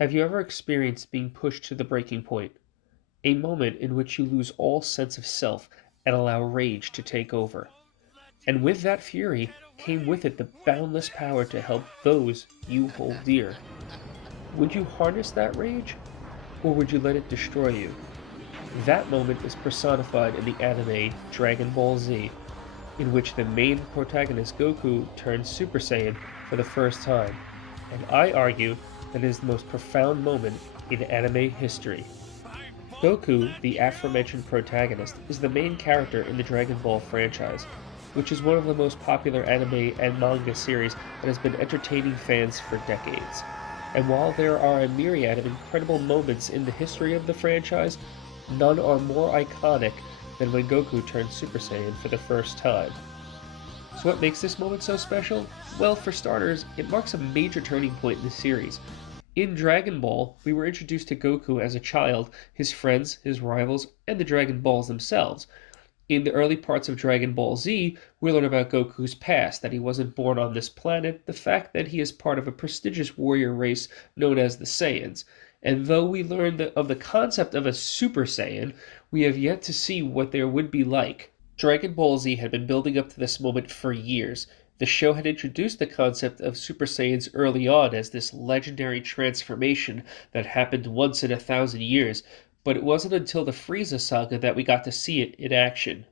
Have you ever experienced being pushed to the breaking point? A moment in which you lose all sense of self and allow rage to take over. And with that fury came with it the boundless power to help those you hold dear. Would you harness that rage, or would you let it destroy you? That moment is personified in the anime Dragon Ball Z, in which the main protagonist Goku turns Super Saiyan for the first time, and I argue that it is the most profound moment in anime history. Goku, the aforementioned protagonist, is the main character in the Dragon Ball franchise, which is one of the most popular anime and manga series that has been entertaining fans for decades. And while there are a myriad of incredible moments in the history of the franchise, none are more iconic than when Goku turns Super Saiyan for the first time. So what makes this moment so special? Well, for starters, it marks a major turning point in the series. In Dragon Ball, we were introduced to Goku as a child, his friends, his rivals, and the Dragon Balls themselves. In the early parts of Dragon Ball Z, we learn about Goku's past, that he wasn't born on this planet, the fact that he is part of a prestigious warrior race known as the Saiyans. And though we learn of the concept of a Super Saiyan, we have yet to see what there would be like. Dragon Ball Z had been building up to this moment for years. The show had introduced the concept of Super Saiyans early on as this legendary transformation that happened once in 1,000 years, but it wasn't until the Frieza saga that we got to see it in action.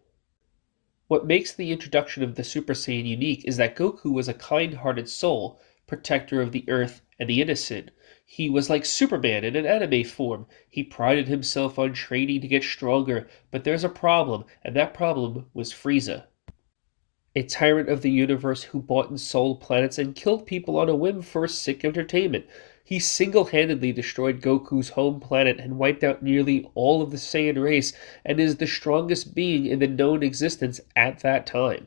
What makes the introduction of the Super Saiyan unique is that Goku was a kind-hearted soul, protector of the Earth and the innocent. He was like Superman in an anime form. He prided himself on training to get stronger, but there's a problem, and that problem was Frieza. A tyrant of the universe who bought and sold planets and killed people on a whim for sick entertainment. He single-handedly destroyed Goku's home planet and wiped out nearly all of the Saiyan race, and is the strongest being in the known existence at that time.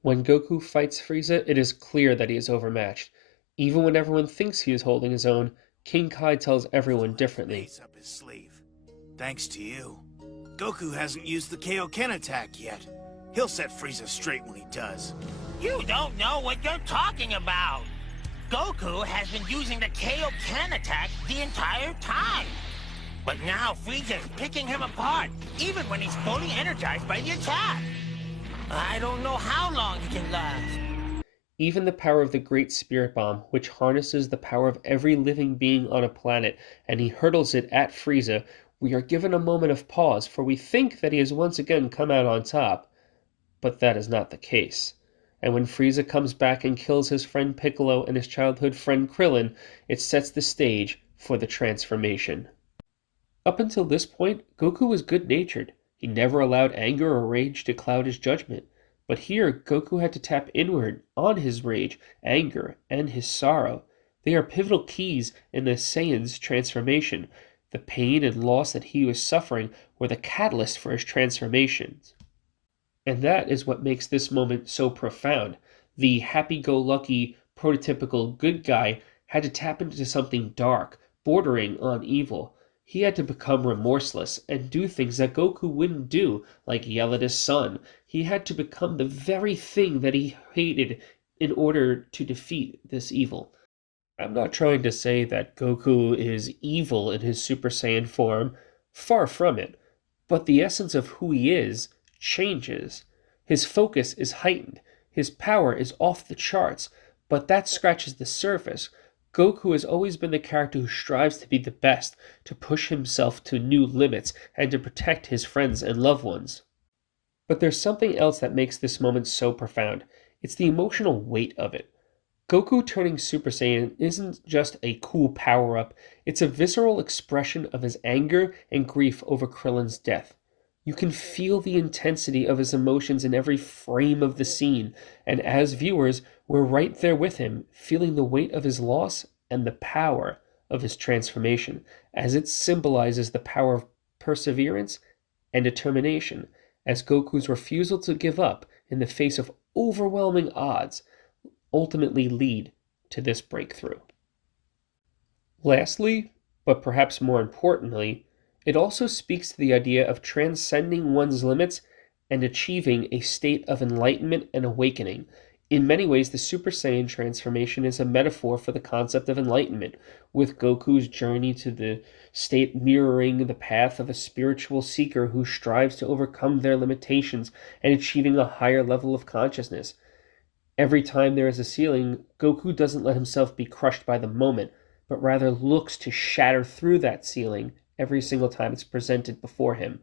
When Goku fights Frieza, it is clear that he is overmatched. Even when everyone thinks he is holding his own, King Kai tells everyone differently. Up his sleeve. Thanks to you. Goku hasn't used the Kaioken attack yet. He'll set Frieza straight when he does. You don't know what you're talking about. Goku has been using the Kaioken attack the entire time. But now Frieza's picking him apart, even when he's fully energized by the attack. I don't know how long he can last. Even the power of the Great Spirit Bomb, which harnesses the power of every living being on a planet, and he hurtles it at Frieza, we are given a moment of pause, for we think that he has once again come out on top. But that is not the case. And when Frieza comes back and kills his friend Piccolo and his childhood friend Krillin, it sets the stage for the transformation. Up until this point, Goku was good-natured. He never allowed anger or rage to cloud his judgment. But here, Goku had to tap inward on his rage, anger, and his sorrow. They are pivotal keys in the Saiyan's transformation. The pain and loss that he was suffering were the catalyst for his transformations. And that is what makes this moment so profound. The happy-go-lucky, prototypical good guy had to tap into something dark, bordering on evil. He had to become remorseless and do things that Goku wouldn't do, like yell at his son. He had to become the very thing that he hated in order to defeat this evil. I'm not trying to say that Goku is evil in his Super Saiyan form, far from it, but the essence of who he is changes. His focus is heightened, his power is off the charts, but that scratches the surface. Goku has always been the character who strives to be the best, to push himself to new limits, and to protect his friends and loved ones. But there's something else that makes this moment so profound. It's the emotional weight of it. Goku turning Super Saiyan isn't just a cool power-up, it's a visceral expression of his anger and grief over Krillin's death. You can feel the intensity of his emotions in every frame of the scene, and as viewers, we're right there with him, feeling the weight of his loss and the power of his transformation, as it symbolizes the power of perseverance and determination, as Goku's refusal to give up in the face of overwhelming odds ultimately lead to this breakthrough. Lastly, but perhaps more importantly, it also speaks to the idea of transcending one's limits and achieving a state of enlightenment and awakening. In many ways, the Super Saiyan transformation is a metaphor for the concept of enlightenment, with Goku's journey to the state mirroring the path of a spiritual seeker who strives to overcome their limitations and achieving a higher level of consciousness. Every time there is a ceiling, Goku doesn't let himself be crushed by the moment, but rather looks to shatter through that ceiling every single time it's presented before him.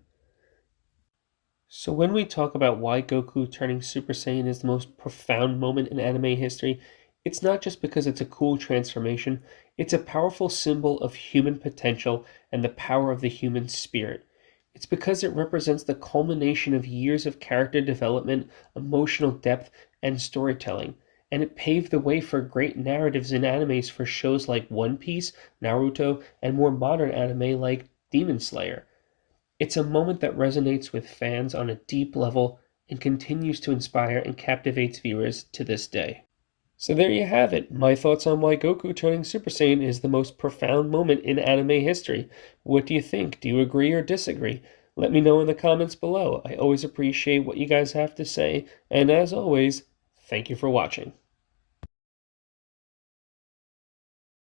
So when we talk about why Goku turning Super Saiyan is the most profound moment in anime history, it's not just because it's a cool transformation, it's a powerful symbol of human potential and the power of the human spirit. It's because it represents the culmination of years of character development, emotional depth, and storytelling, and it paved the way for great narratives in animes for shows like One Piece, Naruto, and more modern anime like Demon Slayer. It's a moment that resonates with fans on a deep level and continues to inspire and captivates viewers to this day. So there you have it, my thoughts on why Goku turning Super Saiyan is the most profound moment in anime history. What do you think? Do you agree or disagree? Let me know in the comments below. I always appreciate what you guys have to say, and as always, thank you for watching.